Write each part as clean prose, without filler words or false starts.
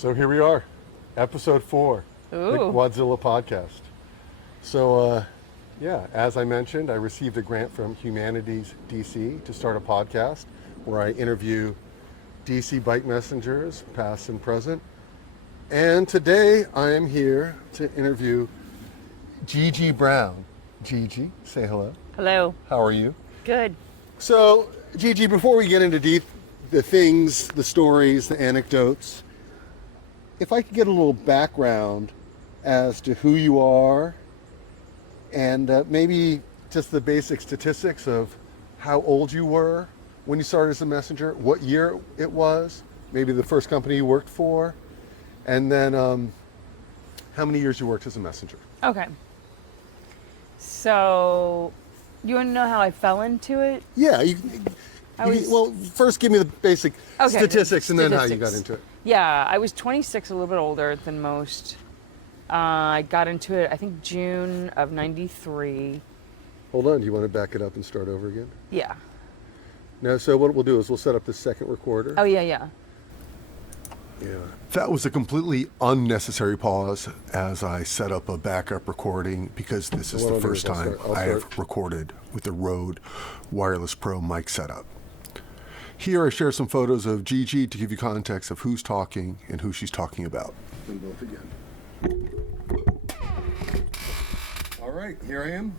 So here we are, episode 4, the Ooh. Gwadzilla podcast. So, as I mentioned, I received a grant from Humanities DC to start a podcast where I interview DC bike messengers, past and present. And today I am here to interview GiGi Brown. GiGi, say hello. Hello. How are you? Good. So, GiGi, before we get into the things, the stories, the anecdotes, if I could get a little background as to who you are and maybe just the basic statistics of how old you were when you started as a messenger, what year it was, maybe the first company you worked for, and then how many years you worked as a messenger. Okay. So, you want to know how I fell into it? Yeah. Well, first give me the basic Okay, statistics and then how you got statistics. into it. Yeah, I was 26, a little bit older than most. I got into it, I think, June of 93. Hold on, do you want to back it up and start over again? Yeah. No, so what we'll do is we'll set up the second recorder. Oh, yeah. Yeah. That was a completely unnecessary pause as I set up a backup recording because this is the first time I have recorded with the Rode Wireless Pro mic setup. Here I share some photos of GiGi to give you context of who's talking and who she's talking about. Them both again. All right, here I am.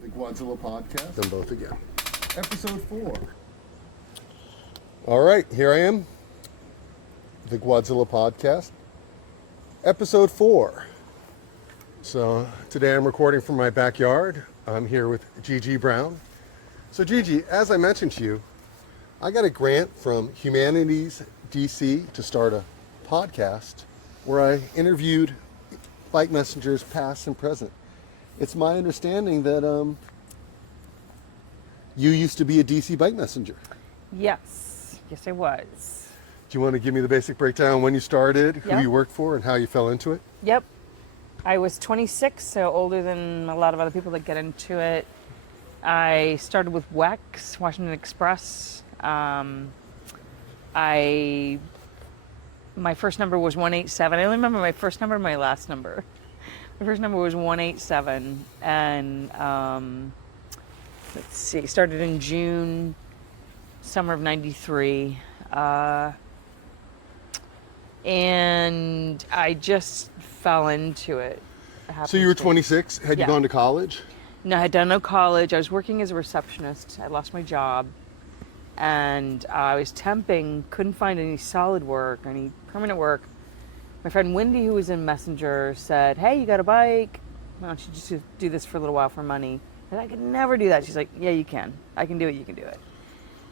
The Gwadzilla podcast. Them both again. Episode 4. All right, here I am. The Gwadzilla podcast. Episode 4. So today I'm recording from my backyard. I'm here with GiGi Brown. So GiGi, as I mentioned to you, I got a grant from Humanities DC to start a podcast where I interviewed bike messengers past and present. It's my understanding that you used to be a DC bike messenger. Yes, I was. Do you want to give me the basic breakdown when you started, who Yep. you worked for, and how you fell into it? Yep. I was 26, so older than a lot of other people that get into it. I started with WEX, Washington Express. My first number was 187. I only remember my first number and my last number. My first number was 187, and let's see, started in June, summer of 93. And I just fell into it. So you were 26. Had you Yeah. gone to college? No, I had done no college. I was working as a receptionist. I lost my job. And I was temping, couldn't find any solid work, any permanent work. My friend Wendy, who was in Messenger, said, "Hey, you got a bike? Why don't you just do this for a little while for money?" And I could never do that. She's like, "Yeah, you can. I can do it. You can do it."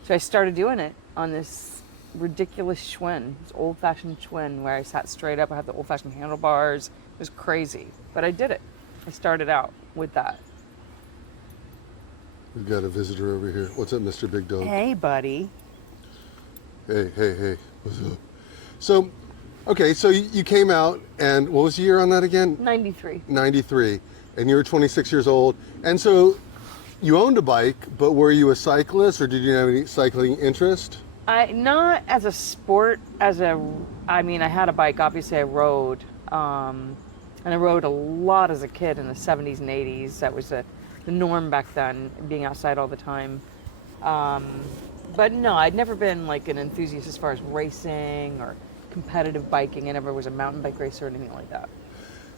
So I started doing it on this ridiculous Schwinn, this old-fashioned Schwinn, where I sat straight up. I had the old-fashioned handlebars. It was crazy, but I did it. I started out with that. We've got a visitor over here. What's up, Mr. Big Dog? Hey, buddy. Hey. What's up? So, okay, so you came out, and what was the year on that again? 93. 93. And you were 26 years old. And so you owned a bike, but were you a cyclist, or did you have any cycling interest? Not as a sport, I had a bike, obviously I rode, and I rode a lot as a kid in the 70s and 80s. That was the norm back then, being outside all the time. But no, I'd never been like an enthusiast as far as racing or competitive biking. I never was a mountain bike racer or anything like that.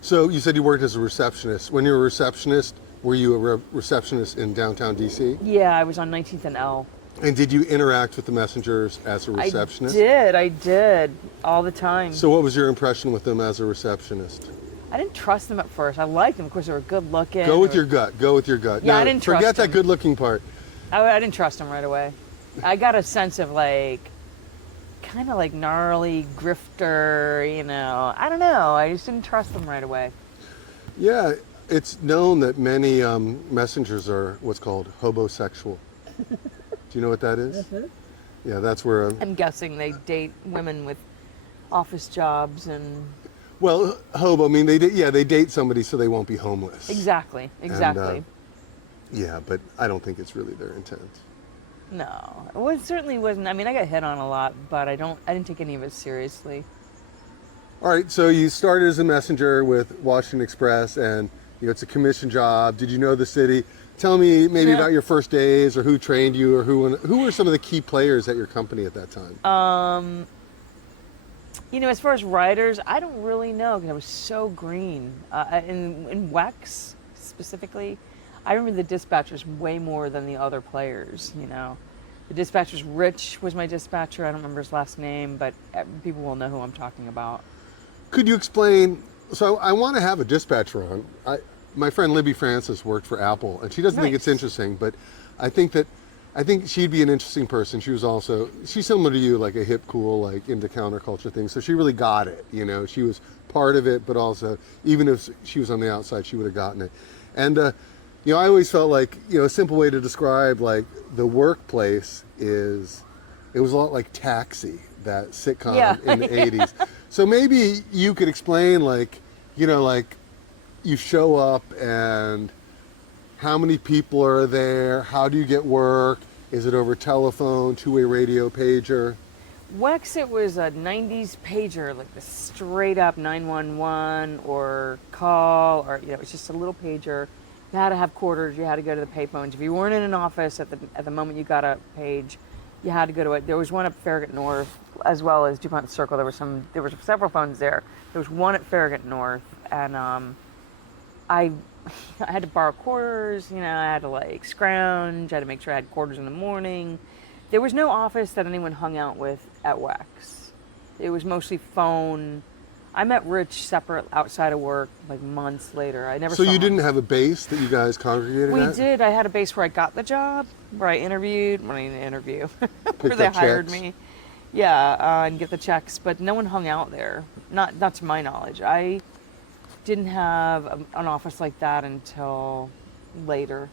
So you said you worked as a receptionist. When you were a receptionist, were you a receptionist in downtown DC? Yeah, I was on 19th and L. And did you interact with the messengers as a receptionist? I did, all the time. So what was your impression with them as a receptionist? I didn't trust them at first. I liked them. Of course, they were good looking. Go with your gut. Yeah, I didn't trust forget that them. good looking part. I didn't trust them right away. I got a sense of kind of like gnarly grifter, I don't know. I just didn't trust them right away. Yeah, it's known that many messengers are what's called hobosexual. Do you know what that is? Yeah, that's where... I'm guessing they date women with office jobs and... Well, hobo, they date somebody so they won't be homeless. Exactly. And, yeah, but I don't think it's really their intent. No, well, it certainly wasn't. I got hit on a lot, but I didn't take any of it seriously. All right, so you started as a messenger with Washington Express, and it's a commission job. Did you know the city? Tell me maybe about your first days, or who trained you, or who were some of the key players at your company at that time? As far as writers, I don't really know because I was so green. In WEX specifically, I remember the dispatchers way more than the other players. The dispatchers, Rich was my dispatcher. I don't remember his last name, but people will know who I'm talking about. Could you explain? So I want to have a dispatcher on. My friend Libby Francis worked for Apple, and she doesn't think it's interesting, but I think she'd be an interesting person. She's similar to you, like a hip, cool, like into counterculture things. So she really got it. She was part of it, but also even if she was on the outside, she would have gotten it. And I always felt like a simple way to describe like the workplace is it was a lot like Taxi, that sitcom in the 80s. So maybe you could explain like you show up and how many people are there? How do you get work? Is it over telephone, two-way radio, pager? WEX, it was a 90s pager, like the straight up 911 or call, or it was just a little pager. You had to have quarters. You had to go to the payphones. If you weren't in an office at the moment you got a page, you had to go to it. There was one at Farragut North, as well as DuPont Circle. There were several phones there. There was one at Farragut North, and I had to borrow quarters. I had to like scrounge. I had to make sure I had quarters in the morning. There was no office that anyone hung out with at WEX. It was mostly phone. I met Rich separate outside of work, like months later. I never. So saw you him. Didn't have a base that you guys congregated We at? did. I had a base where I got the job, where I interviewed, where they hired me. Yeah, and get the checks, but no one hung out there. Not to my knowledge. I didn't have an office like that until later.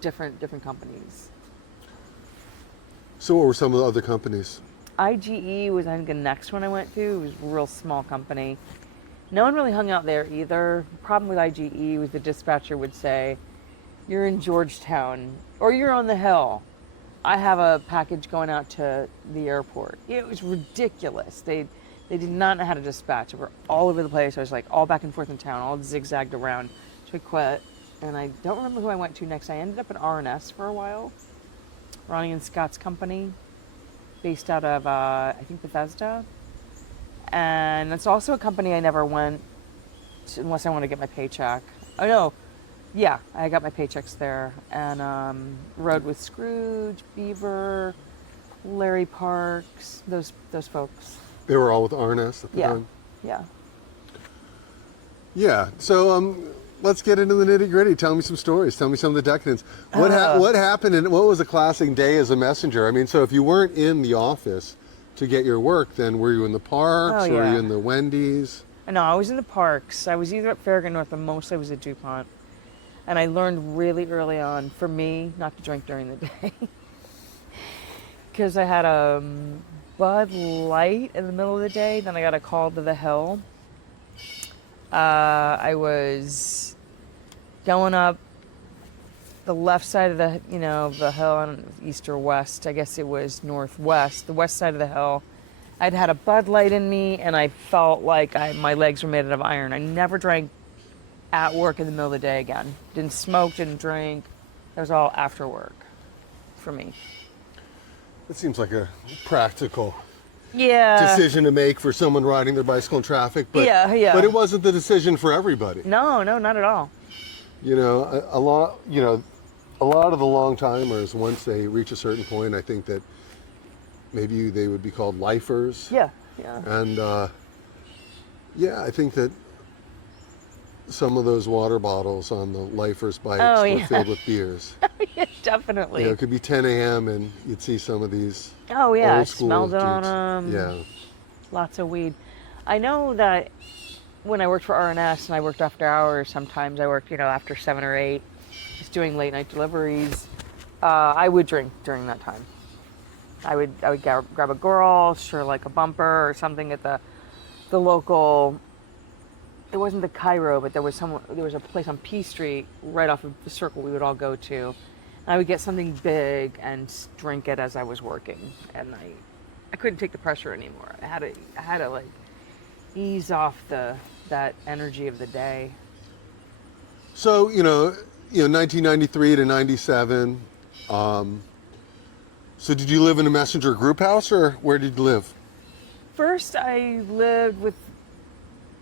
Different companies. So what were some of the other companies? IGE was, I think, the next one I went to. It was a real small company. No one really hung out there either. The problem with IGE was the dispatcher would say, "You're in Georgetown," or "You're on the Hill. I have a package going out to the airport." It was ridiculous. They did not know how to dispatch. We were all over the place. I was like all back and forth in town, all zigzagged around. So I quit, and I don't remember who I went to next. I ended up at R&S for a while. Ronnie and Scott's company, based out of, I think, Bethesda. And it's also a company I never went to unless I want to get my paycheck. Oh, no. Yeah, I got my paychecks there. And rode with Scrooge, Beaver, Larry Parks, those folks. They were all with RNS at the time? Yeah. Yeah. So let's get into the nitty-gritty. Tell me some stories. Tell me some of the decadence. What happened and what was a classic day as a messenger? I mean, so if you weren't in the office to get your work, then were you in the parks? Oh, Were yeah. you in the Wendy's? No, I was in the parks. I was either at Farragut North, but mostly I was at DuPont. And I learned really early on, for me, not to drink during the day. Because I had a Bud Light in the middle of the day. Then I got a call to the Hill. I was going up the left side of the, the hill on east or west. I guess it was northwest, the west side of the hill. I'd had a Bud Light in me, and I felt like my legs were made out of iron. I never drank at work in the middle of the day again. Didn't smoke, didn't drink. That was all after work for me. It seems like a practical decision to make for someone riding their bicycle in traffic, but But it wasn't the decision for everybody. No, not at all. A lot of the long timers, once they reach a certain point, I think that maybe they would be called lifers. Yeah. And I think that some of those water bottles on the lifers' bikes were filled with beers. Yeah, definitely. It could be 10 a.m. and you'd see some of these. Oh yeah, I old school smelled it dudes. on them. Yeah. Lots of weed. I know that when I worked for R&S and I worked after hours, sometimes I worked, after 7 or 8, just doing late night deliveries. I would drink during that time. I would grab a girl, sure, like a bumper or something at the local. It wasn't the Cairo, but there was a place on P Street right off of the Circle we would all go to. And I would get something big and drink it as I was working, and I couldn't take the pressure anymore. I had to like ease off that energy of the day. So, 1993 to 97. So did you live in a messenger group house, or where did you live? First, I lived with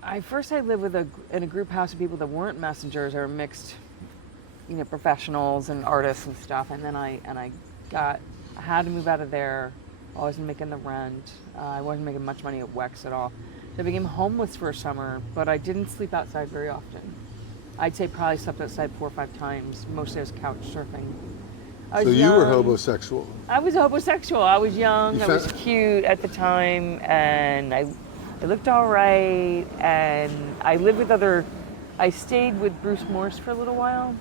in a group house of people that weren't messengers or mixed, professionals and artists and stuff. And then I had to move out of there. I wasn't making the rent. I wasn't making much money at Wex at all. So I became homeless for a summer, but I didn't sleep outside very often. I'd say probably slept outside 4 or 5 times. Mostly I was couch surfing. So you were homosexual. I was homosexual. I was young. I was cute at the time, and I looked all right. And I lived with I stayed with Bruce Morse for a little while.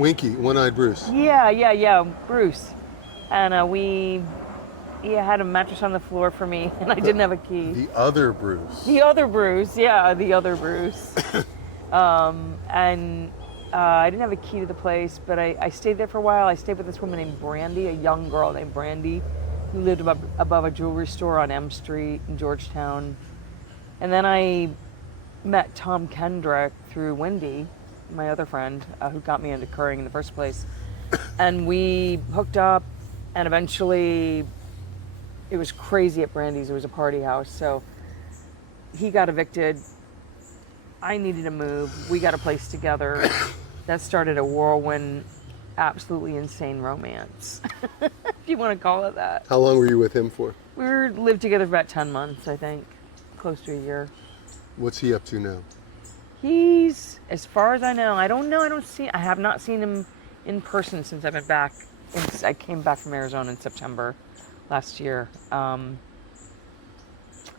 Winky, one-eyed Bruce. Yeah, Bruce. And he had a mattress on the floor for me, and I didn't have a key. The other Bruce. The other Bruce, yeah, the other Bruce. And I didn't have a key to the place, but I stayed there for a while. I stayed with this woman named Brandy, a young girl named Brandy, who lived above a jewelry store on M Street in Georgetown. And then I met Tom Kendrick through Wendy, my other friend, who got me into currying in the first place. And we hooked up, and eventually it was crazy at Brandy's. It was a party house. So he got evicted. I needed to move. We got a place together. That started a whirlwind, absolutely insane romance, if you want to call it that. How long were you with him for? We lived together for about 10 months, I think, close to a year. What's he up to now? He's, as far as I know, I have not seen him in person since I've been back. I came back from Arizona in September last year. I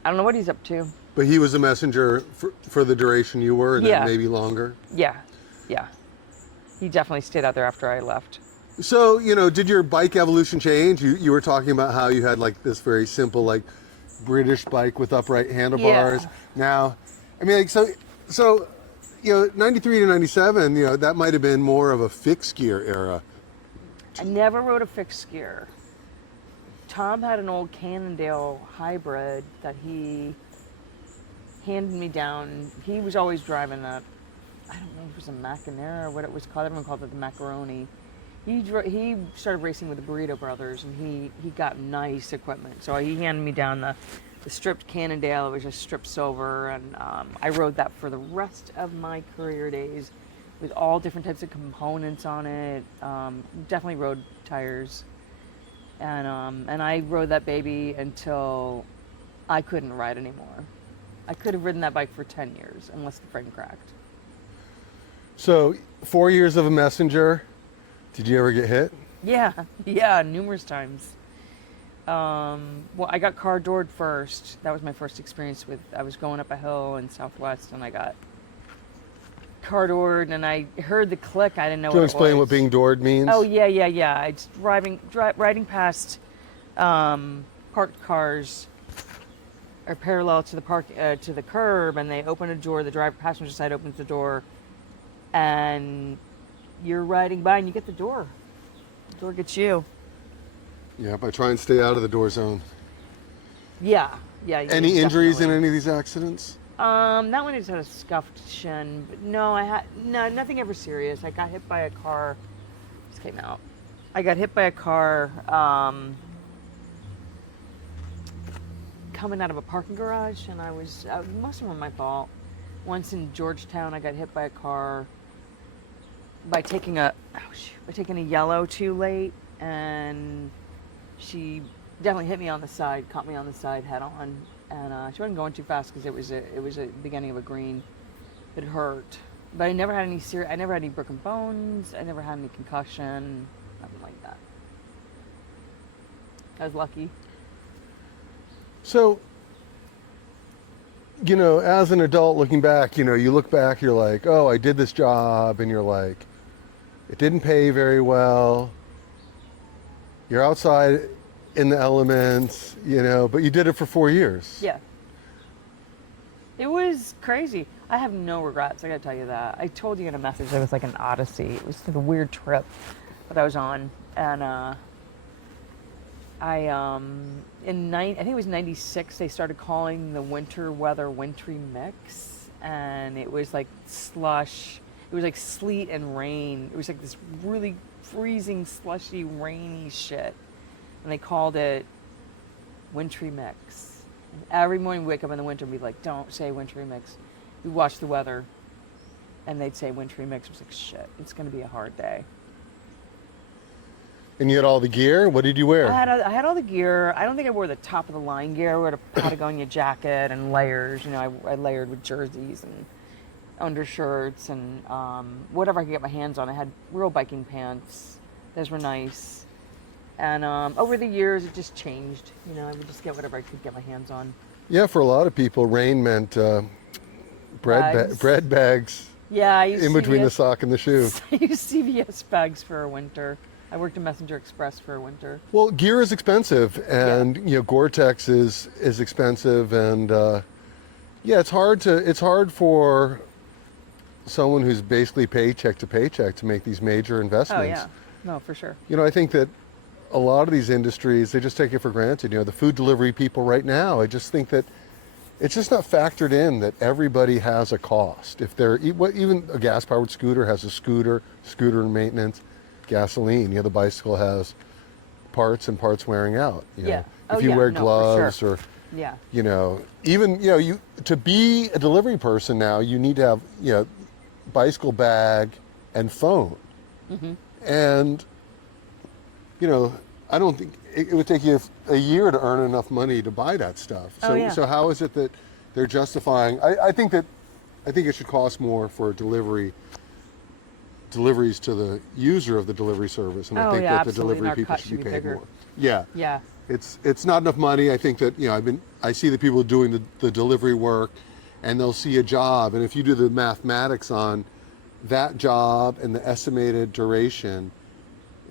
don't know what he's up to. But he was a messenger for the duration you were, and then maybe longer? Yeah. He definitely stayed out there after I left. So, did your bike evolution change? You were talking about how you had like this very simple, like British bike with upright handlebars. Yeah. Now, I mean, like, so, 93 to 97, that might have been more of a fixed gear era. I never rode a fixed gear. Tom had an old Cannondale hybrid that he handed me down. He was always driving a, I don't know if it was a Macanera or what it was called. Everyone called it the Macaroni. He started racing with the Burrito Brothers, and he got nice equipment. So he handed me down the stripped Cannondale. It was just stripped silver, and I rode that for the rest of my career days with all different types of components on it. Definitely rode tires. And I rode that baby until I couldn't ride anymore. I could have ridden that bike for 10 years unless the frame cracked. So 4 years of a messenger. Did you ever get hit? Yeah, numerous times. Well, I got car doored first. That was my first experience I was going up a hill in Southwest, and I got car doored, and I heard the click. I didn't know what it was. Can you explain what being doored means? Oh, yeah. It's riding past parked cars are parallel to the curb, and they open a door. The passenger side opens the door, and you're riding by, and you get the door. The door gets you. Yeah, I try and stay out of the door zone. Yeah. Any injuries in any of these accidents? That one just had a scuffed shin, but no, nothing ever serious. I got hit by a car. This came out. I got hit by a car coming out of a parking garage, and most of them were my fault. Once in Georgetown, I got hit by a car by taking a yellow too late, and she definitely hit me on the side, caught me on the side head on, and she wasn't going too fast because it was a beginning of a green. It hurt, but I never had any broken bones. I never had any concussion, nothing like that. I was lucky. So, as an adult looking back, you look back, you're like, oh, I did this job, and you're like, it didn't pay very well. You're outside in the elements, but you did it for 4 years. Yeah. It was crazy. I have no regrets, I gotta tell you that. I told you in a message it was like an odyssey. It was like a weird trip that I was on. And I think it was '96. They started calling the winter weather wintry mix, and it was like slush. It was like sleet and rain. It was like this really freezing, slushy, rainy shit, and they called it wintry mix. And every morning we wake up in the winter and we'd be like, "Don't say wintry mix." We watch the weather, and they'd say wintry mix. It was like, "Shit, it's gonna be a hard day." And you had all the gear? What did you wear? I had all the gear. I don't think I wore the top of the line gear. I wore a Patagonia jacket and layers. You know, I layered with jerseys and undershirts and whatever I could get my hands on. I had real biking pants. Those were nice. And over the years, it just changed. You know, I would just get whatever I could get my hands on. Yeah, for a lot of people, rain meant bread bags. Yeah, I used in between the CVS sock and the shoe. I used CVS bags for a winter. I worked at Messenger Express for a winter. Well, gear is expensive, and you know, Gore-Tex is expensive, and yeah, it's hard for someone who's basically paycheck to paycheck to make these major investments. Oh yeah, no, for sure. You know, I think that a lot of these industries, they just take it for granted. You know, the food delivery people right now, I just think that it's just not factored in that everybody has a cost. If they're even a gas-powered scooter has a scooter maintenance, gasoline. You know, the bicycle has parts and parts wearing out. You know? If you wear gloves or, you know, even, you know, to be a delivery person now, you need to have, you know, bicycle bag and phone. Mm-hmm. And, you know, I don't think it would take you a year to earn enough money to buy that stuff. So, so how is it that they're justifying? I think it should cost more for deliveries to the user of the delivery service, and I think that the delivery people should be paid more. Yeah. Yeah. It's not enough money. I think that, you know, I see the people doing the delivery work, and they'll see a job, and if you do the mathematics on that job and the estimated duration,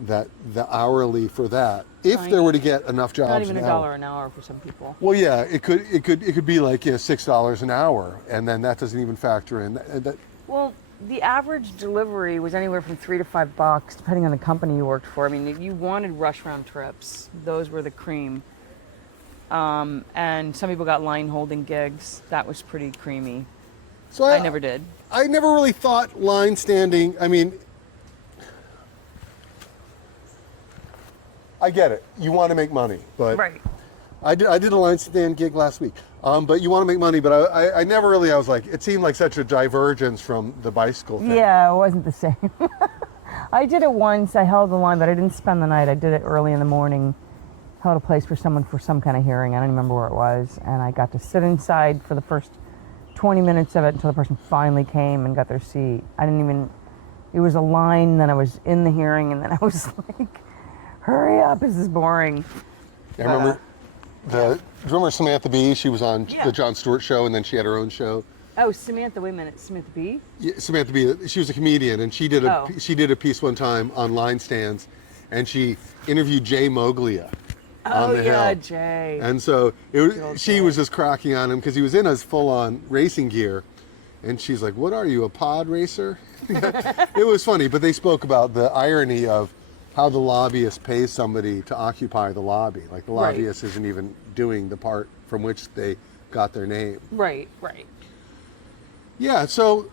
that the hourly for that, if there were to get enough jobs, not even $1 an hour for some people. Well, yeah, it could be like, you know, $6 an hour, and then that doesn't even factor in that. Well, the average delivery was anywhere from $3 to $5, depending on the company you worked for. I mean, you wanted rush round trips; those were the cream. And some people got line holding gigs. That was pretty creamy. So I never did. I never really thought line standing. I mean, I get it. You want to make money, but right. I did a line stand gig last week. But you want to make money, but I never really. I was like, it seemed like such a divergence from the bicycle thing. Yeah, it wasn't the same. I did it once. I held the line, but I didn't spend the night. I did it early in the morning. Held a place for someone for some kind of hearing. I don't remember where it was, and I got to sit inside for the first 20 minutes of it until the person finally came and got their seat. It was a line. Then I was in the hearing, and then I was like, hurry up, this is boring. Yeah, I remember drummer Samantha Bee, she was on the Jon Stewart show, and then she had her own show. Oh, Samantha, wait a minute, Samantha Bee? Yeah, Samantha Bee, she was a comedian, and she did a piece one time on line stands, and she interviewed Jay Moglia on the Hill. Jay. And so she was just cracking on him because he was in his full-on racing gear, and she's like, "What are you, a pod racer?" It was funny, but they spoke about the irony of how the lobbyist pays somebody to occupy the lobby. Like the lobbyist isn't even doing the part from which they got their name. Right, right. Yeah, so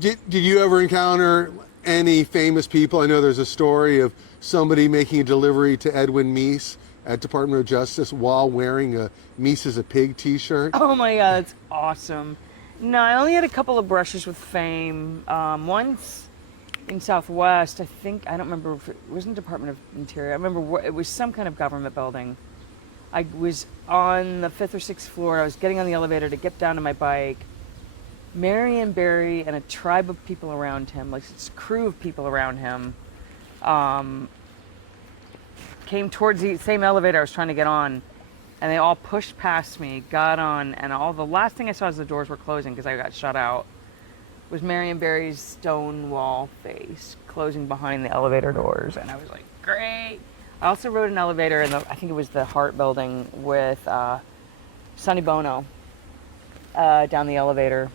did you ever encounter any famous people? I know there's a story of somebody making a delivery to Edwin Meese at Department of Justice while wearing a Meese is a Pig t-shirt. Oh my God, that's awesome. No, I only had a couple of brushes with fame. Once in Southwest, I don't remember if it wasn't Department of Interior. I remember it was some kind of government building. I was on the 5th or 6th floor. I was getting on the elevator to get down to my bike. Marion Barry and a tribe of people around him, like this crew of people around him, came towards the same elevator I was trying to get on, and they all pushed past me, got on, and the last thing I saw as the doors were closing because I got shut out was Marion Barry's stone wall face closing behind the elevator doors, and I was like, great. I also rode an elevator in I think it was the Hart building with Sonny Bono down the elevator.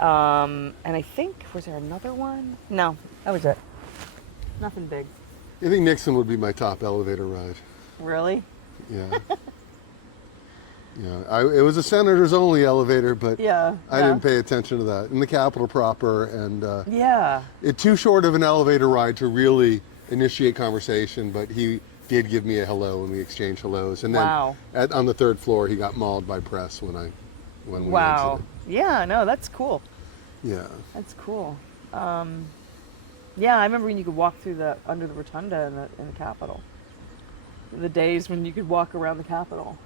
And I think, was there another one? No, that was it. Nothing big. I think Nixon would be my top elevator ride. Really? Yeah. Yeah, it was a senator's only elevator, but Yeah. I yeah. didn't pay attention to that. In the Capitol proper, and Yeah. it too short of an elevator ride to really initiate conversation, but he did give me a hello and we exchanged hellos. And then Wow. on the third floor, he got mauled by press when we Wow. exited. Yeah, no, that's cool. Yeah. That's cool. Yeah, I remember when you could walk through under the rotunda in the Capitol. The days when you could walk around the Capitol.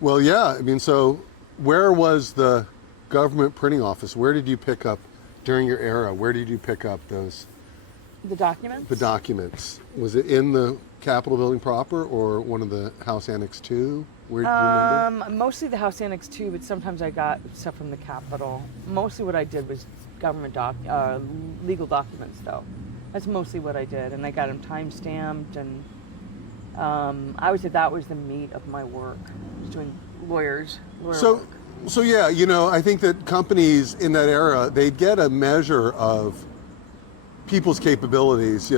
Well, yeah. I mean, so where was the government printing office? Where did you pick up during your era? Where did you pick up The documents? the documents? Was it in the Capitol building proper or one of the House Annex 2? Where do you remember? Mostly the House Annex too, but sometimes I got stuff from the Capitol. Mostly what I did was government legal documents, though. That's mostly what I did, and I got them time stamped, and I would say that was the meat of my work. I was doing lawyer So, work. so yeah, I think that companies in that era, they'd get a measure of people's capabilities.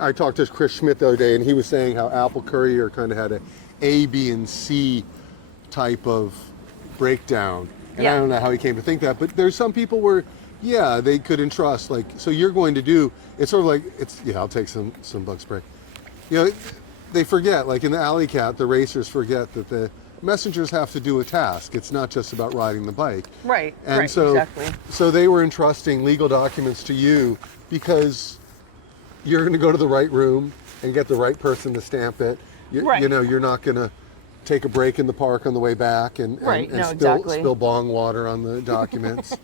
I talked to Chris Schmidt the other day, and he was saying how Apple Courier kind of had A, B, and C type of breakdown. And Yeah. I don't know how he came to think that, but there's some people where, yeah, they could entrust, like, so you're going to do, it's sort of like, I'll take some bug spray. They forget, like in the Alley Cat, the racers forget that the messengers have to do a task. It's not just about riding the bike. Right, And right, so, exactly. so they were entrusting legal documents to you because you're going to go to the right room and get the right person to stamp it. Right. You're not going to take a break in the park on the way back and Right, no, spill, exactly. spill bong water on the documents.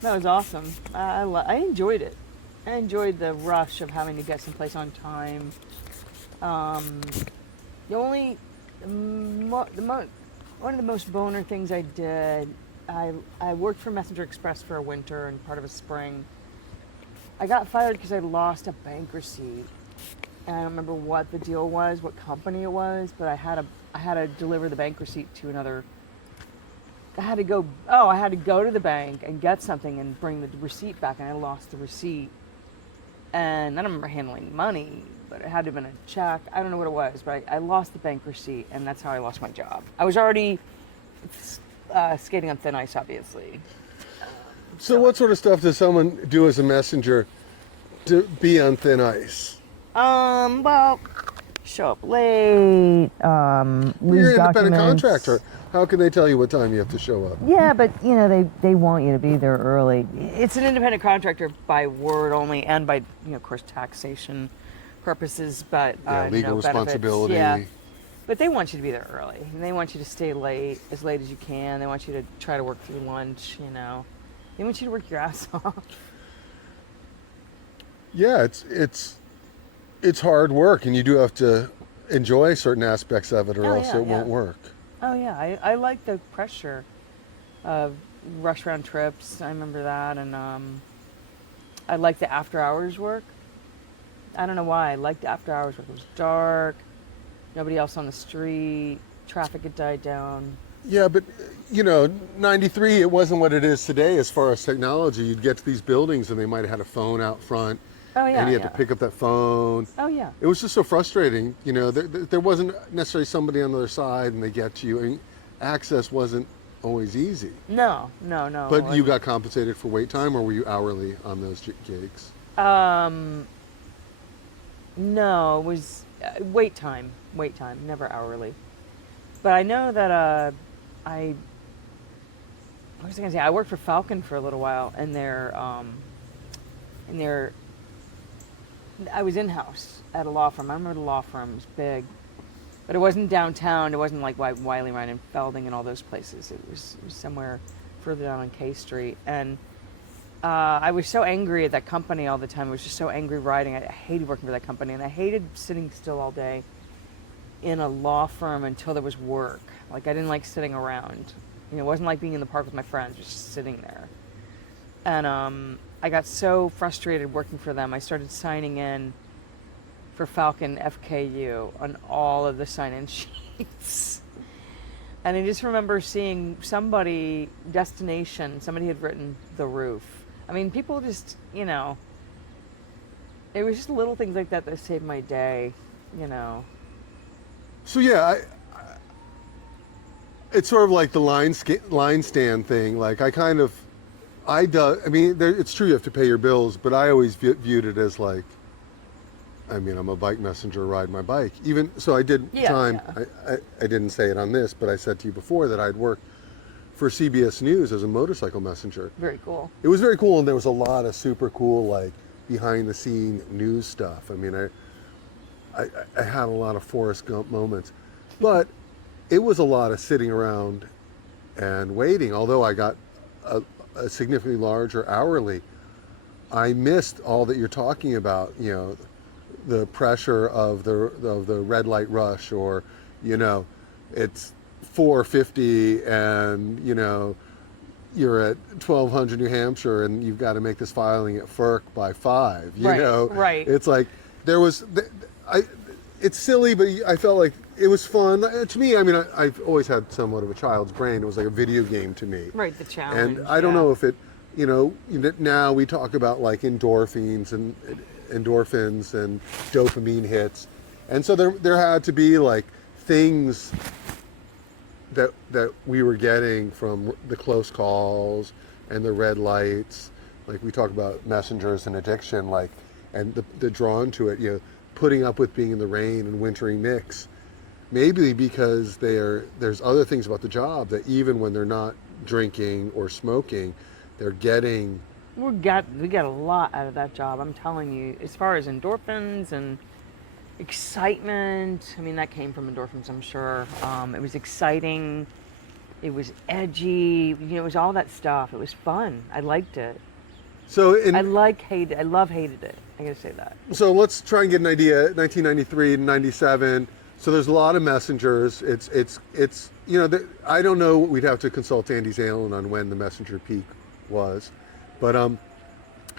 That was awesome. I enjoyed it. I enjoyed the rush of having to get someplace on time. The only, one of the most boner things I did, I worked for Messenger Express for a winter and part of a spring. I got fired because I lost a bank receipt. And I don't remember what the deal was, what company it was, but I had to deliver the bank receipt to another. I had to go to the bank and get something and bring the receipt back, and I lost the receipt. And I don't remember handling money, but it had to have been a check. I don't know what it was, but I lost the bank receipt, and that's how I lost my job. I was already skating on thin ice, obviously. So what sort of stuff does someone do as a messenger to be on thin ice? Well, show up late, lose You're an independent documents. contractor. How can they tell you what time you have to show up? Yeah, but they want you to be there early. It's an independent contractor by word only, and by of course taxation purposes, but Legal no responsibility. benefits. Yeah, but they want you to be there early, and they want you to stay as late as you can. They want you to try to work through lunch. They want you to work your ass off. Yeah, it's hard work, and you do have to enjoy certain aspects of it, or else it won't work. Oh yeah, I like the pressure of rush round trips. I remember that, and I like the after hours work. I don't know why I liked the after hours work. It was dark, nobody else on the street, traffic had died down. Yeah, but 93, it wasn't what it is today as far as technology. You'd get to these buildings and they might have had a phone out front. Oh yeah, and you had to pick up that phone. Oh yeah. It was just so frustrating. There wasn't necessarily somebody on the other side and they get to you. And access wasn't always easy. No. But you got compensated for wait time, or were you hourly on those gigs? No, it was wait time, never hourly. But I know that what was I gonna say? I worked for Falcon for a little while, and I was in-house at a law firm. I remember the law firm. It was big. But it wasn't downtown. It wasn't like Wiley Ryan and Felding and all those places. It was somewhere further down on K Street. And I was so angry at that company all the time. I was just so angry riding. I hated working for that company. And I hated sitting still all day in a law firm until there was work. Like, I didn't like sitting around. It wasn't like being in the park with my friends, just sitting there. And I got so frustrated working for them, I started signing in for Falcon FKU on all of the sign-in sheets. And I just remember seeing somebody had written the roof. I mean, people just, it was just little things like that saved my day. you know. So yeah, it's sort of like the line stand thing. Like I do. I mean, it's true you have to pay your bills, but I always viewed it as like, I mean, I'm a bike messenger, ride my bike. Even so, I did Yeah, time. yeah. I didn't say it on this, but I said to you before that I'd worked for CBS News as a motorcycle messenger. Very cool. It was very cool, and there was a lot of super cool like behind the scene news stuff. I mean, I had a lot of Forrest Gump moments, but it was a lot of sitting around and waiting. Although I got a significantly larger hourly, I missed all that you're talking about. You know, the pressure of the red light rush, or you know, it's 4:50 and you know you're at 1200 New Hampshire and you've got to make this filing at FERC by 5. You Right, know, right. It's like there was. It's silly, but I felt like it was fun. To me, I mean, I've always had somewhat of a child's brain. It was like a video game to me. Right, the challenge. And I don't know if it, you know, now we talk about like endorphins and dopamine hits. And so there had to be like things that we were getting from the close calls and the red lights. Like we talk about messengers and addiction, like, and the drawn to it, you know, putting up with being in the rain and wintering mix, maybe because there's other things about the job that even when they're not drinking or smoking, they're getting. We got a lot out of that job. I'm telling you, as far as endorphins and excitement. I mean, that came from endorphins, I'm sure. It was exciting. It was edgy. You know, it was all that stuff. It was fun. I liked it. So I love hated it. I gotta say that. So let's try and get an idea. 1993 and 97. So there's a lot of messengers. It's you know, I don't know. We'd have to consult Andy Zalen on when the messenger peak was, but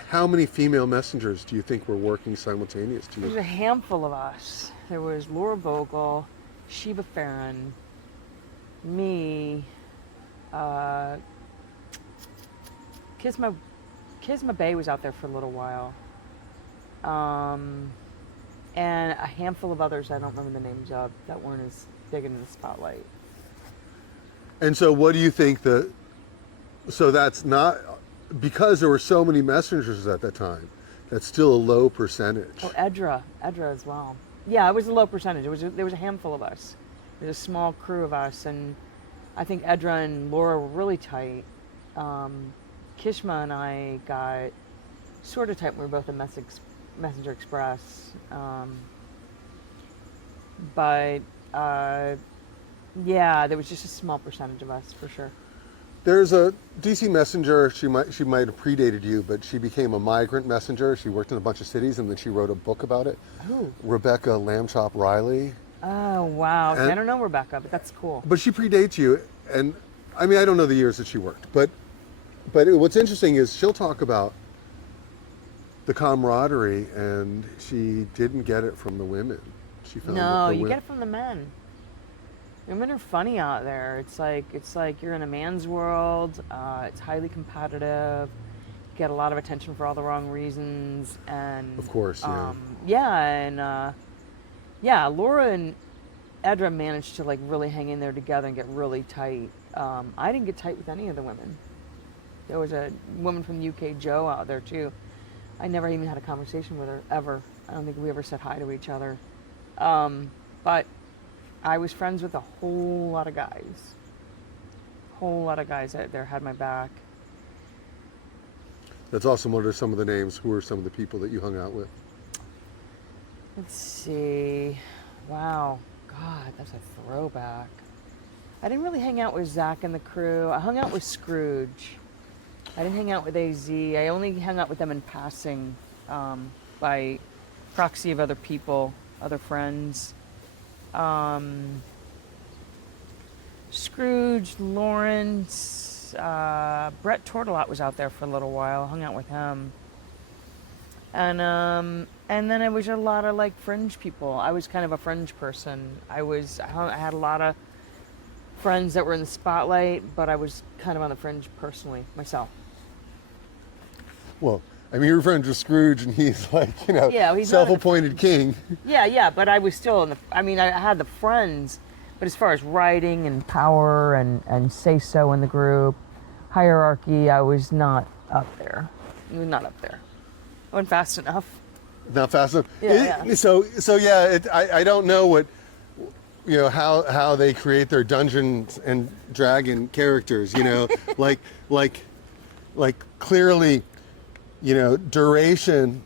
how many female messengers do you think were working simultaneous to you? There was a handful of us. There was Laura Vogel, Sheba Farron, me, Kisma Bay was out there for a little while. And a handful of others I don't remember the names of that weren't as big in the spotlight. And so what do you think so that's not, because there were so many messengers at that time, that's still a low percentage. Oh, Edra as well. Yeah, it was a low percentage. There was a handful of us. There was a small crew of us, and I think Edra and Laura were really tight. Kishma and I got sort of tight. We were both a Messenger Express. Yeah, there was just a small percentage of us for sure. There's a DC messenger. She might have predated you, but she became a migrant messenger. She worked in a bunch of cities, and then she wrote a book about it. Who? Rebecca Lambchop Riley. Oh wow! I don't know Rebecca, but that's cool. But she predates you, and I mean I don't know the years that she worked, but what's interesting is she'll talk about the camaraderie, and she didn't get it from the women. She found no, you get it from the men. Women are funny out there. It's like you're in a man's world. It's highly competitive. You get a lot of attention for all the wrong reasons, and of course, Laura and Edra managed to like really hang in there together and get really tight. I didn't get tight with any of the women. There was a woman from the UK, Jo, out there too. I never even had a conversation with her ever. I don't think we ever said hi to each other. But I was friends with a whole lot of guys. Whole lot of guys out there had my back. That's awesome. What are some of the names? Who are some of the people that you hung out with? Let's see. Wow. God, that's a throwback. I didn't really hang out with Zach and the crew. I hung out with Scrooge. I didn't hang out with AZ. I only hung out with them in passing, by proxy of other people, other friends. Scrooge, Lawrence, Brett Tortolot was out there for a little while. Hung out with him. And then it was a lot of like fringe people. I was kind of a fringe person. I had a lot of friends that were in the spotlight, but I was kind of on the fringe personally myself. Well, I mean, you're referring to Scrooge, and he's like, you know, Yeah, he's not self-appointed king. Yeah, but I was still in the. I mean, I had the friends, but as far as writing and power and say so in the group, hierarchy, I was not up there. I was not up there. I wasn't fast enough. Not fast enough. Yeah. So yeah, I don't know what, you know, how they create their Dungeons and Dragon characters. You know, like clearly, you know, duration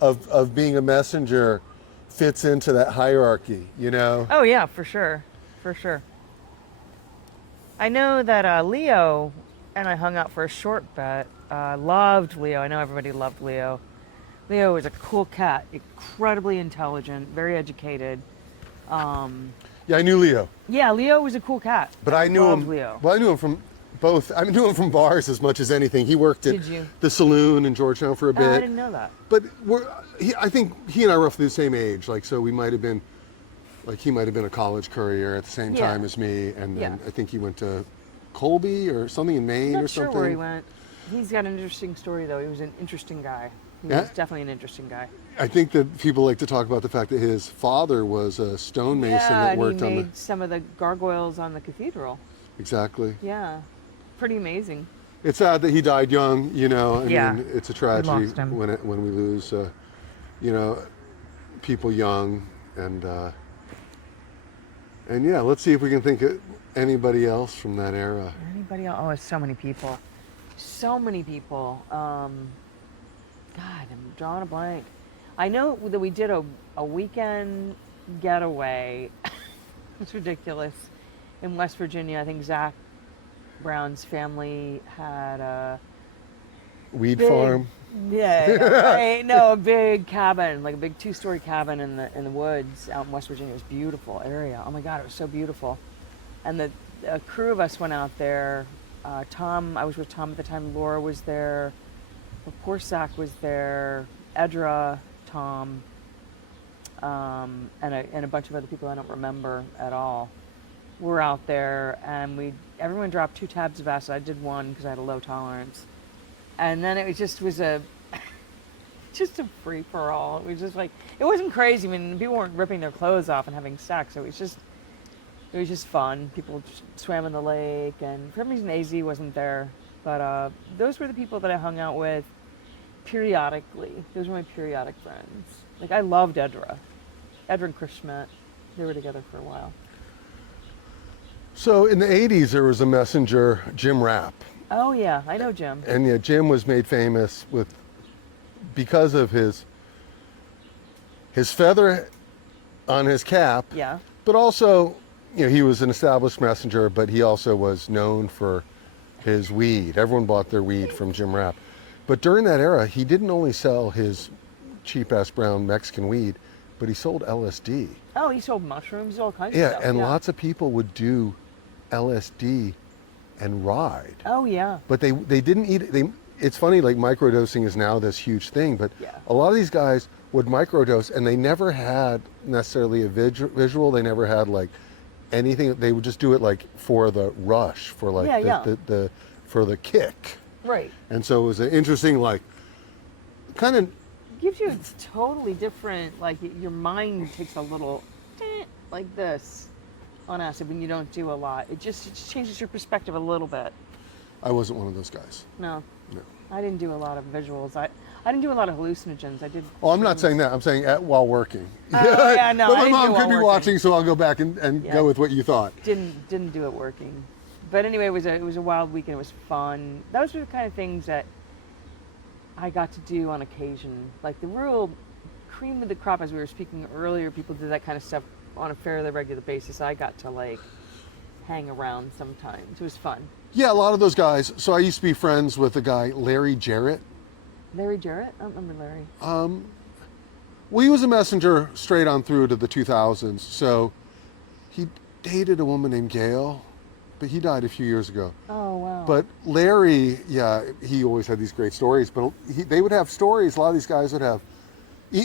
of being a messenger fits into that hierarchy. You know. Oh yeah, for sure. I know that Leo and I hung out for a short bit. Loved Leo. I know everybody loved Leo. Leo was a cool cat, incredibly intelligent, very educated. Yeah, I knew Leo. Yeah, Leo was a cool cat. But I knew loved him. Leo. Well, I knew him from both. I knew him from bars as much as anything. He worked at Did you? the saloon in Georgetown for a Oh, I bit. didn't know that. But I think he and I were roughly the same age. Like, so we might have been, like, he might have been a college courier at the same Yeah. time as me, and then Yeah. I think he went to Colby or something in Maine I'm or not sure something. where he went. He's got an interesting story, though. He was an interesting guy. He Yeah? was definitely an interesting guy. I think that people like to talk about the fact that his father was a stonemason Yeah, that and worked he on made some of the gargoyles on the cathedral. Exactly. Yeah, pretty amazing. It's sad that he died young. You know, I Yeah. mean, it's a tragedy lost him. when we lose, you know, people young, and yeah. Let's see if we can think of anybody else from that era. Anybody else? Oh, it's so many people. So many people. God, I'm drawing a blank. I know that we did a weekend getaway. It's ridiculous. In West Virginia, I think Zach Brown's family had a Weed big, farm. Yeah, no, a big cabin, like a big 2-story cabin in the woods out in West Virginia. It was a beautiful area. Oh my God, it was so beautiful. And a crew of us went out there. Tom, I was with Tom at the time. Laura was there. Of course, Zach was there. Edra, Tom, and a bunch of other people I don't remember at all. We're out there, and everyone dropped 2 tabs of acid. I did one because I had a low tolerance, and then it was a just a free for all. It was just like, it wasn't crazy. I mean, people weren't ripping their clothes off and having sex. It was just fun. People just swam in the lake, and for some reason AZ wasn't there. But those were the people that I hung out with periodically. Those were my periodic friends. Like, I loved Edra and Chris Schmidt. They were together for a while. So in the 80s, there was a messenger, Jim Rapp. Oh yeah, I know Jim. And yeah, Jim was made famous because of his feather on his cap. Yeah. But also, you know, he was an established messenger, but he also was known for his weed. Everyone bought their weed from Jim Rapp. But during that era, he didn't only sell his cheap-ass brown Mexican weed, but he sold LSD. Oh, he sold mushrooms, all kinds Yeah, of stuff. and lots of people would do LSD and ride. Oh yeah. But they didn't eat it. It's funny, like, microdosing is now this huge thing, but Yeah. a lot of these guys would microdose, and they never had necessarily a visual. They never had, like, anything. They would just do it, like, for the rush, for, like, for the kick. Right. And so it was an interesting, like, kind of, Gives you a totally different, like, your mind takes a little like this on acid when you don't do a lot. It just changes your perspective a little bit. I wasn't one of those guys. No. No. I didn't do a lot of visuals. I didn't do a lot of hallucinogens. I did. Oh, I'm not saying that. I'm saying while working. Oh, yeah, no, But I my didn't do mom while could be working. watching, so I'll go back and Yeah. go with what you thought. Didn't do it working. But anyway, it was a wild weekend. It was fun. Those were the kind of things that I got to do on occasion. Like the real cream of the crop, as we were speaking earlier, people did that kind of stuff on a fairly regular basis. I got to, like, hang around sometimes. It was fun. Yeah, a lot of those guys. So I used to be friends with a guy, Larry Jarrett. Larry Jarrett? I don't remember Larry. Well, he was a messenger straight on through to the 2000s. So he dated a woman named Gail, but he died a few years ago. Oh, wow. But Larry, yeah, he always had these great stories. But they would have stories. A lot of these guys would have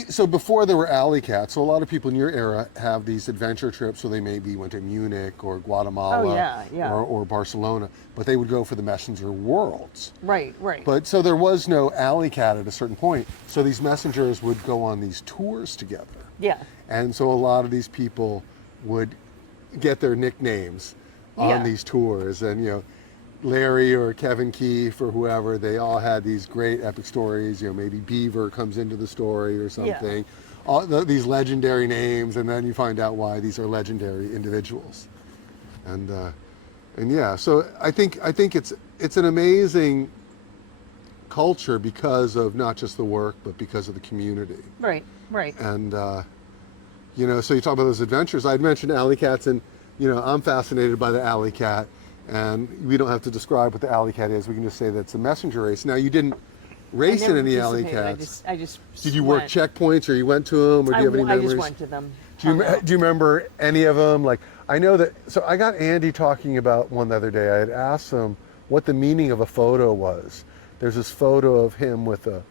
So before there were alley cats, so a lot of people in your era have these adventure trips where they maybe went to Munich or Oh Guatemala yeah, yeah. or Barcelona, but they would go for the messenger worlds. Right, right. But so there was no alley cat at a certain point. So these messengers would go on these tours together. Yeah. And so a lot of these people would get their nicknames on Yeah. these tours. And, Larry or Kevin Keefe or whoever, they all had these great epic stories. Maybe Beaver comes into the story or something. All these legendary names, and then you find out why these are legendary individuals. And yeah, so I think it's an amazing culture because of not just the work, but because of the community. Right, right. And so you talk about those adventures. I'd mentioned alley cats, and I'm fascinated by the alley cat. And we don't have to describe what the alley cat is. We can just say that it's a messenger race. Now, you didn't race in any alley cats. I just Did you work checkpoints, or you went to them, or do you have any memories? I just went to them. Do you remember any of them? Like, I know that. So I got Andy talking about one the other day. I had asked him what the meaning of a photo was. There's this photo of him with a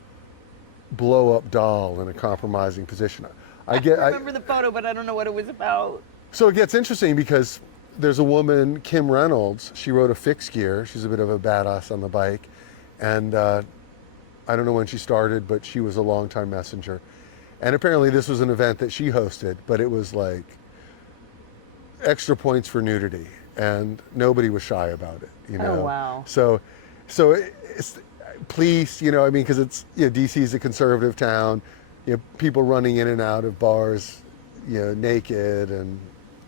blow-up doll in a compromising position. I remember the photo, but I don't know what it was about. So it gets interesting because there's a woman, Kim Reynolds. She rode a fixed gear. She's a bit of a badass on the bike. And I don't know when she started, but she was a longtime messenger. And apparently this was an event that she hosted, but it was like extra points for nudity. And nobody was shy about it, Oh, wow. So it's police, because it's, DC is a conservative town. People running in and out of bars, naked and,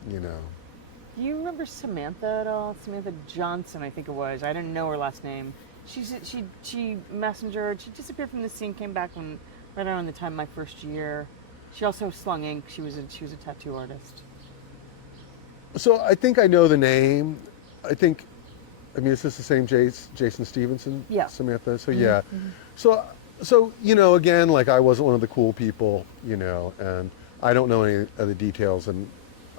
Do you remember Samantha at all? Samantha Johnson, I think it was. I didn't know her last name. She messengered. She disappeared from the scene. Came back right around the time of my first year. She also slung ink. She was a tattoo artist. So I think I know the name. Is this the same Jason Stevenson? Yeah. Samantha. So yeah. So again, like, I wasn't one of the cool people, and I don't know any of the details, and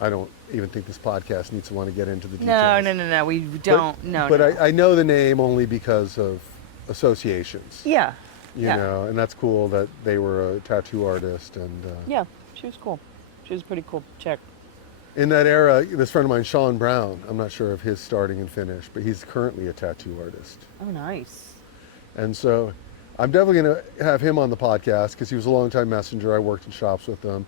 I don't even think this podcast needs to want to get into the details. No. We don't. But I know the name only because of associations. Yeah. You know, and that's cool that they were a tattoo artist. And yeah, she was cool. She was a pretty cool chick. In that era, this friend of mine, Sean Brown, I'm not sure of his starting and finish, but he's currently a tattoo artist. Oh, nice. And so I'm definitely going to have him on the podcast because he was a longtime messenger. I worked in shops with him.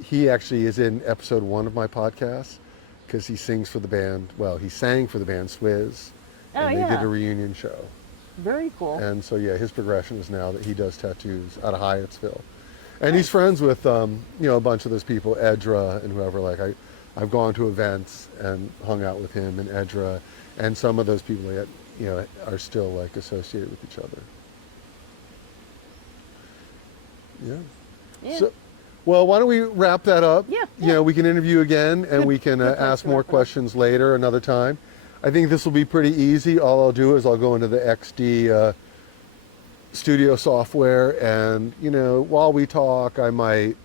He actually is in episode 1 of my podcast because he sings for the band. Well, he sang for the band Swizz, and they did a reunion show. Very cool. And so, yeah, his progression is now that he does tattoos out of Hyattsville. And he's friends with, a bunch of those people, Edra and whoever. Like, I've gone to events and hung out with him and Edra, and some of those people that, are still, like, associated with each other. Yeah. So, well, why don't we wrap that up? Yeah. We can interview again, and we can ask more questions later another time. I think this will be pretty easy. All I'll do is I'll go into the XD studio software, and, while we talk, I might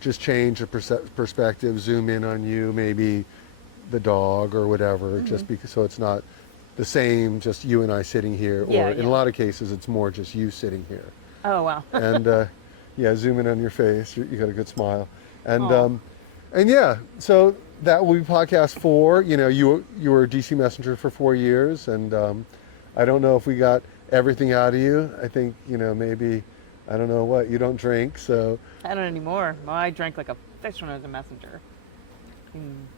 just change the perspective, zoom in on you, maybe the dog or whatever, just because, so it's not the same, just you and I sitting here, or in a lot of cases, it's more just you sitting here. Oh, wow. And zoom in on your face. You got a good smile. And so that will be podcast 4. You were a DC messenger for 4 years, and I don't know if we got everything out of you. I think, maybe, I don't know what, you don't drink, so. I don't anymore. Well, I drank like a fish when I was a messenger. You can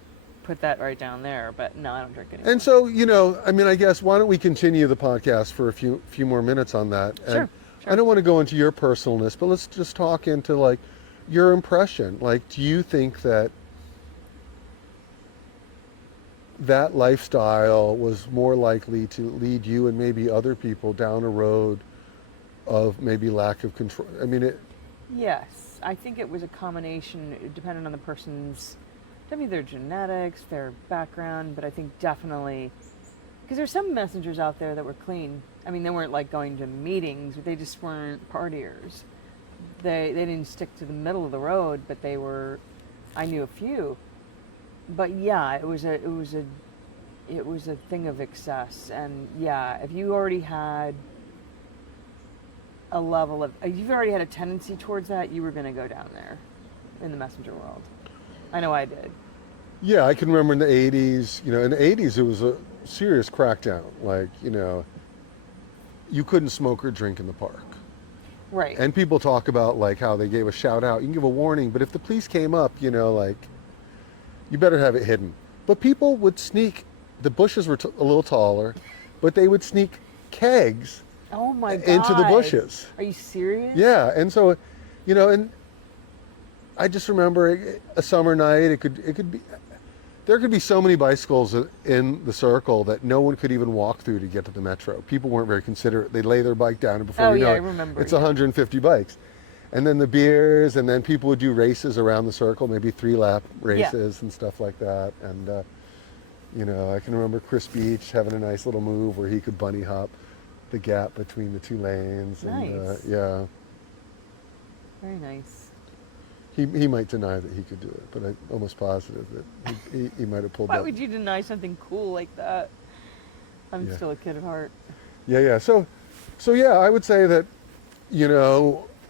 put that right down there, but no, I don't drink anymore. And so, I guess, why don't we continue the podcast for a few more minutes on that? Sure. I don't want to go into your personalness, but let's just talk into, like, your impression. Like, do you think that lifestyle was more likely to lead you and maybe other people down a road of maybe lack of control? Yes, I think it was a combination, depending on the person's, their genetics, their background, but I think definitely, because there's some messengers out there that were clean. They weren't like going to meetings, they just weren't partiers. They didn't stick to the middle of the road, but I knew a few. But yeah, it was a thing of excess. And yeah, if you already had a level of, you've already had a tendency towards that, you were going to go down there in the messenger world. I know I did. Yeah, I can remember in the 80s, in the 80s it was a serious crackdown. Like, you couldn't smoke or drink in the park. Right. And people talk about like how they gave a shout out. You can give a warning, but if the police came up, like, you better have it hidden. But people would sneak, the bushes were a little taller, but they would sneak kegs Oh my God. into the bushes. Are you serious? Yeah, and so, and I just remember a summer night, it could be, there could be so many bicycles in the circle that no one could even walk through to get to the metro. People weren't very considerate. They'd lay their bike down, and before you know I it, remember, it's 150 bikes. And then the beers, and then people would do races around the circle, maybe 3-lap races and stuff like that. And, I can remember Chris Beach having a nice little move where he could bunny hop the gap between the two lanes. Nice. And, yeah. Very nice. He might deny that he could do it, but I'm almost positive that he might have pulled Why that. would you deny something cool like that? I'm still a kid at heart. Yeah. So yeah, I would say that,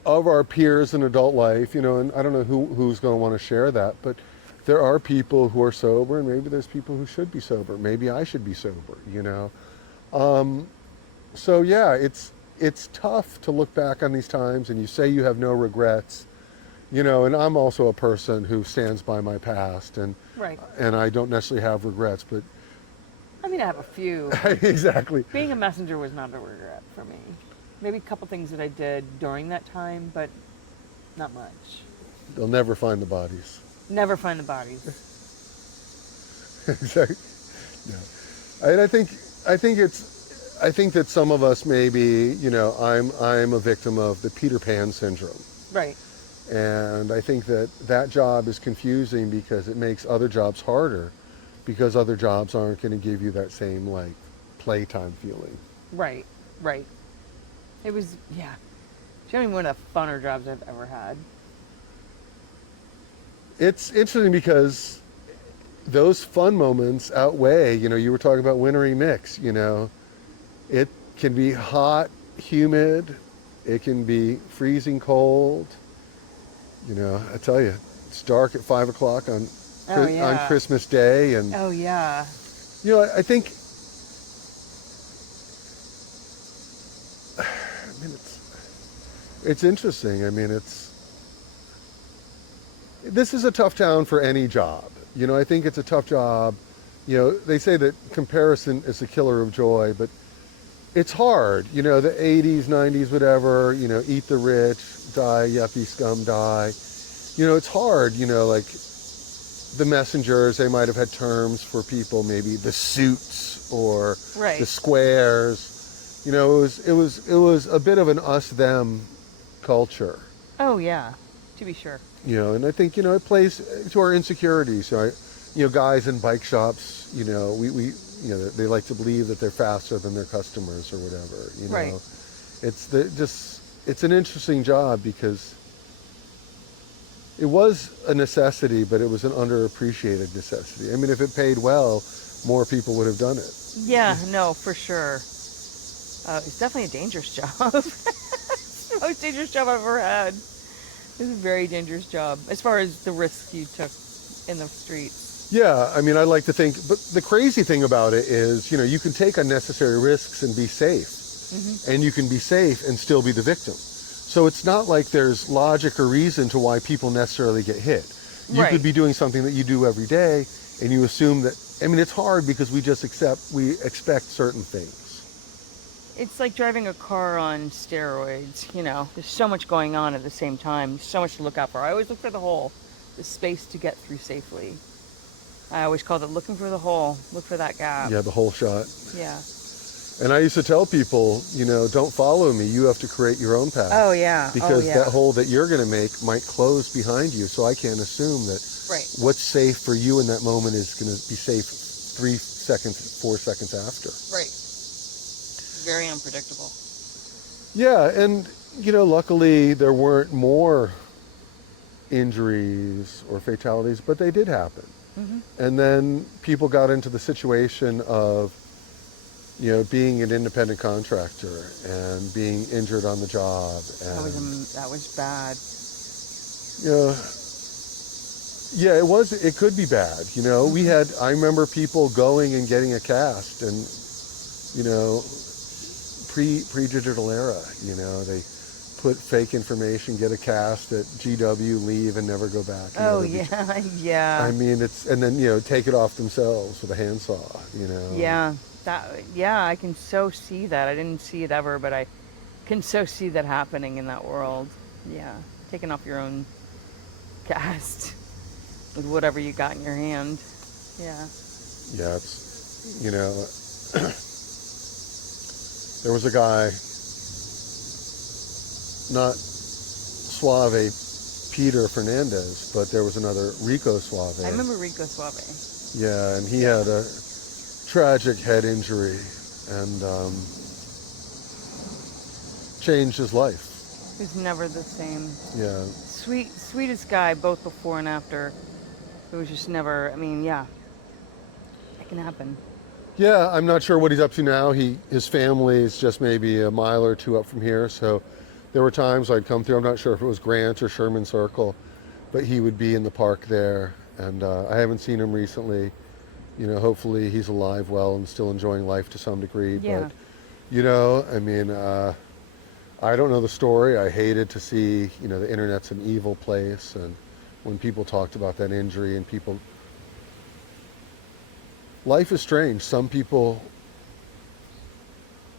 of our peers in adult life, and I don't know who's going to want to share that, but there are people who are sober, and maybe there's people who should be sober. Maybe I should be sober, So yeah, it's tough to look back on these times, and you say you have no regrets. And I'm also a person who stands by my past, and Right. and I don't necessarily have regrets, but I mean, I have a few. exactly. Being a messenger was not a regret for me. Maybe a couple things that I did during that time, but not much. They'll never find the bodies. Never find the bodies. Exactly. Yeah. And I think that some of us maybe, I'm a victim of the Peter Pan syndrome. Right. And I think that job is confusing because it makes other jobs harder, because other jobs aren't going to give you that same like playtime feeling. Right. It was, generally one of the funner jobs I've ever had. It's interesting because those fun moments outweigh, you were talking about wintry mix, it can be hot, humid, it can be freezing cold. I tell you, it's dark at 5 o'clock on Christmas Day, and Oh yeah. I think, it's interesting. This is a tough town for any job. I think it's a tough job. They say that comparison is a killer of joy, but it's hard. The 80s, 90s, whatever, eat the rich, die, yuppie scum, die. It's hard, like the messengers, they might have had terms for people, maybe the suits or the squares. It was a bit of an us-them culture. Oh yeah, to be sure. And I think, it plays to our insecurities. Guys in bike shops, we they like to believe that they're faster than their customers or whatever. Right. It's an interesting job because it was a necessity, but it was an underappreciated necessity. If it paid well, more people would have done it. Yeah, no, for sure. It's definitely a dangerous job. It's the most dangerous job I've ever had. It was a very dangerous job as far as the risks you took in the streets. Yeah, I like to think, but the crazy thing about it is, you can take unnecessary risks and be safe. Mm-hmm. And you can be safe and still be the victim. So it's not like there's logic or reason to why people necessarily get hit. You could be doing something that you do every day, and you assume that, it's hard because we expect certain things. It's like driving a car on steroids, There's so much going on at the same time, so much to look out for. I always look for the hole, the space to get through safely. I always called it looking for the hole, look for that gap. Yeah, the hole shot. Yeah. And I used to tell people, don't follow me. You have to create your own path. Oh, yeah. Because that hole that you're going to make might close behind you. So I can't assume that what's safe for you in that moment is going to be safe 3 seconds, 4 seconds after. Right. Very unpredictable. Yeah, and, luckily there weren't more injuries or fatalities, but they did happen. Mm-hmm. And then people got into the situation of, being an independent contractor and being injured on the job, and That was bad. you know, yeah, it could be bad. I remember people going and getting a cast, and pre-digital era, they put fake information, get a cast at GW, leave, and never go back. And Oh never be- yeah. I mean, and then take it off themselves with a handsaw. Yeah, I can so see that. I didn't see it ever, but I can so see that happening in that world. Yeah, taking off your own cast with whatever you got in your hand. Yeah. Yeah, there was a guy, not Suave Peter Fernandez, but there was another Rico Suave. I remember Rico Suave. Yeah, and he had a tragic head injury and changed his life. He was never the same. Yeah. Sweetest guy, both before and after. It was just never, yeah, it can happen. Yeah, I'm not sure what he's up to now. His family is just maybe a mile or two up from here, so there were times I'd come through. I'm not sure if it was Grant or Sherman Circle, but he would be in the park there, and I haven't seen him recently. Hopefully he's alive, well, and still enjoying life to some degree. Yeah. But, I don't know the story. I hated to see, the internet's an evil place, and when people talked about that injury and people... Life is strange. Some people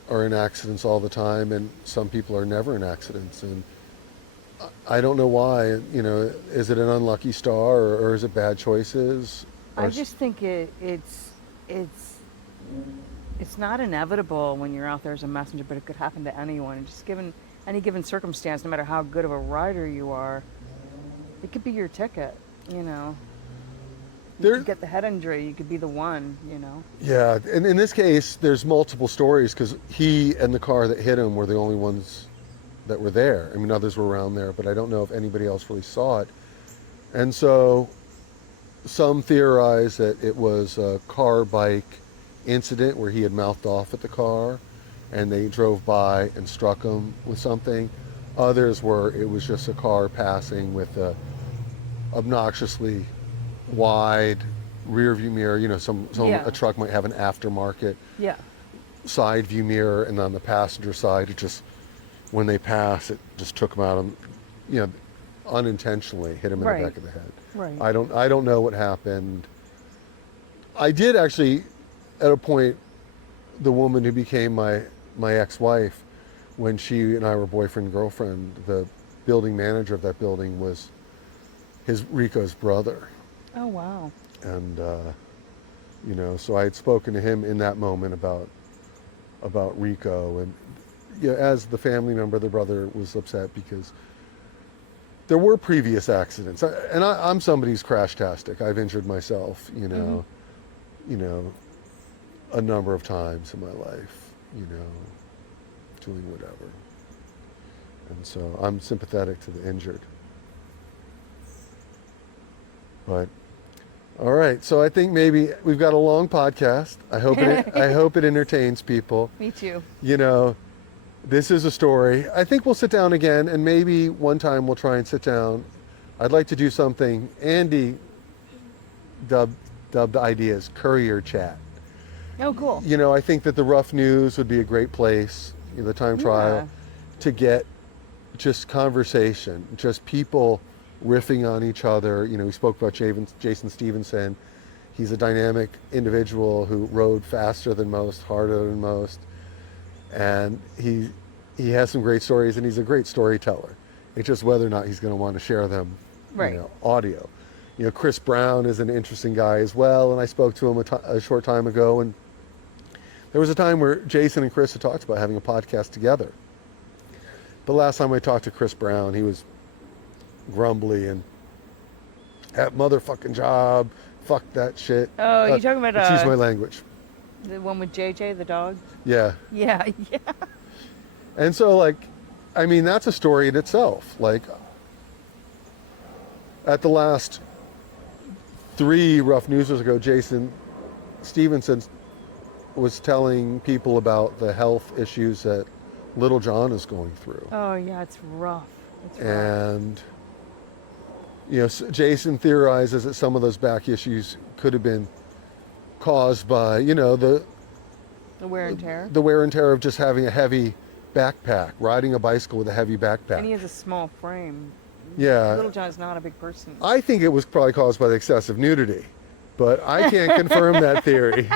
are in accidents all the time, and some people are never in accidents, and I don't know why. Is it an unlucky star, or is it bad choices? I just think it's not inevitable when you're out there as a messenger, but it could happen to anyone. And just given any given circumstance, no matter how good of a rider you are, it could be your ticket. You could get the head injury. You could be the one. Yeah, and in this case, there's multiple stories because he and the car that hit him were the only ones that were there. I mean, others were around there, but I don't know if anybody else really saw it. And so some theorize that it was a car-bike incident where he had mouthed off at the car and they drove by and struck him with something. Others were, it was just a car passing with a obnoxiously wide rear view mirror. A truck might have an aftermarket side view mirror, and on the passenger side, it just, when they pass, it just took them out of, unintentionally hit him in the back of the head. Right. I don't know what happened. I did actually, at a point, the woman who became my ex-wife, when she and I were boyfriend and girlfriend, the building manager of that building was Rico's brother. Oh, wow. And, so I had spoken to him in that moment about Rico. And as the family member, the brother was upset because there were previous accidents. I'm somebody who's crash-tastic. I've injured myself, a number of times in my life, doing whatever. And so I'm sympathetic to the injured. But all right, so I think maybe we've got a long podcast. I hope it entertains people. Me too. This is a story. I think we'll sit down again, and maybe one time we'll try and sit down. I'd like to do something Andy dubbed the idea as courier chat. Oh, cool. I think that the Rough News would be a great place, the time trial, to get just conversation, just people riffing on each other. We spoke about Jason Stevenson. He's a dynamic individual who rode faster than most, harder than most, and he has some great stories, and he's a great storyteller. It's just whether or not he's going to want to share them, audio. Chris Brown is an interesting guy as well, and I spoke to him a short time ago, and there was a time where Jason and Chris had talked about having a podcast together. But last time I talked to Chris Brown, he was grumbly and that motherfucking job, fuck that shit. Oh, you talking about excuse my language. The one with JJ, the dog? Yeah. Yeah. And so that's a story in itself. At the last 3 Rough Newsers ago, Jason Stevenson was telling people about the health issues that Little John is going through. Oh yeah, it's rough. It's rough. And, Jason theorizes that some of those back issues could have been caused by, The wear and tear. the wear and tear of just having a heavy backpack, riding a bicycle with a heavy backpack. And he has a small frame. Yeah. Little John's not a big person. I think it was probably caused by the excessive nudity, but I can't confirm that theory.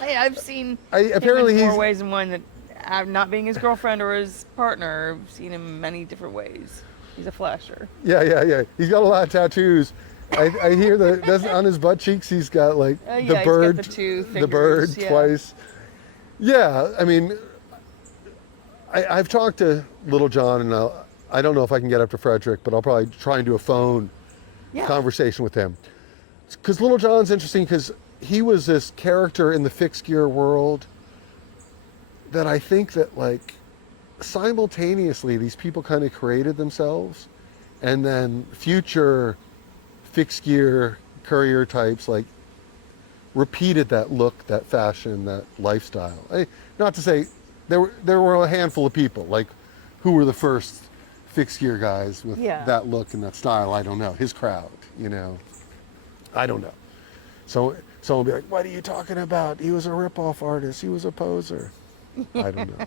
I've seen Apparently him in he's more ways than one, that not being his girlfriend or his partner. I've seen him many different ways. He's a flasher. Yeah. He's got a lot of tattoos. I hear that on his butt cheeks he's got like the bird, he's got the two fingers, the bird yeah. twice. Yeah, I mean, I've talked to Little John, and I don't know if I can get up to Frederick, but I'll probably try and do a phone conversation with him. Because Little John's interesting because he was this character in the fixed gear world that I think that like simultaneously these people kind of created themselves, and then future fixed gear courier types like repeated that look, that fashion, that lifestyle. Not to say there were a handful of people like who were the first fixed gear guys with that look and that style. I don't know. His crowd, I don't know. So someone will be like, "What are you talking about? He was a rip-off artist. He was a poser." I don't know.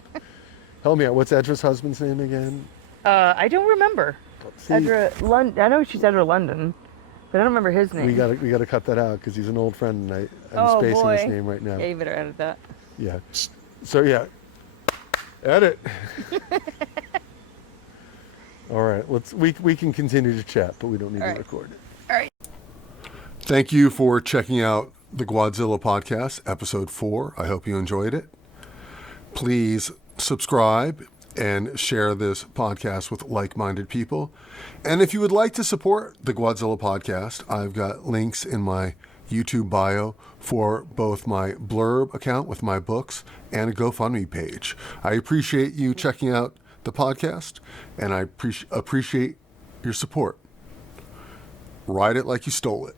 Help me out. What's Edra's husband's name again? I don't remember. Edra I know she's Edra London, but I don't remember his name. We gotta cut that out because he's an old friend, and I'm spacing his name right now. Yeah, you better edit that. Yeah. So yeah, edit. All right. We can continue to chat, but we don't need to record it. All right. Thank you for checking out the Gwadzilla podcast, episode 4. I hope you enjoyed it. Please subscribe and share this podcast with like-minded people. And if you would like to support the Gwadzilla podcast, I've got links in my YouTube bio for both my Blurb account with my books and a GoFundMe page. I appreciate you checking out the podcast, and I appreciate your support. Ride it like you stole it.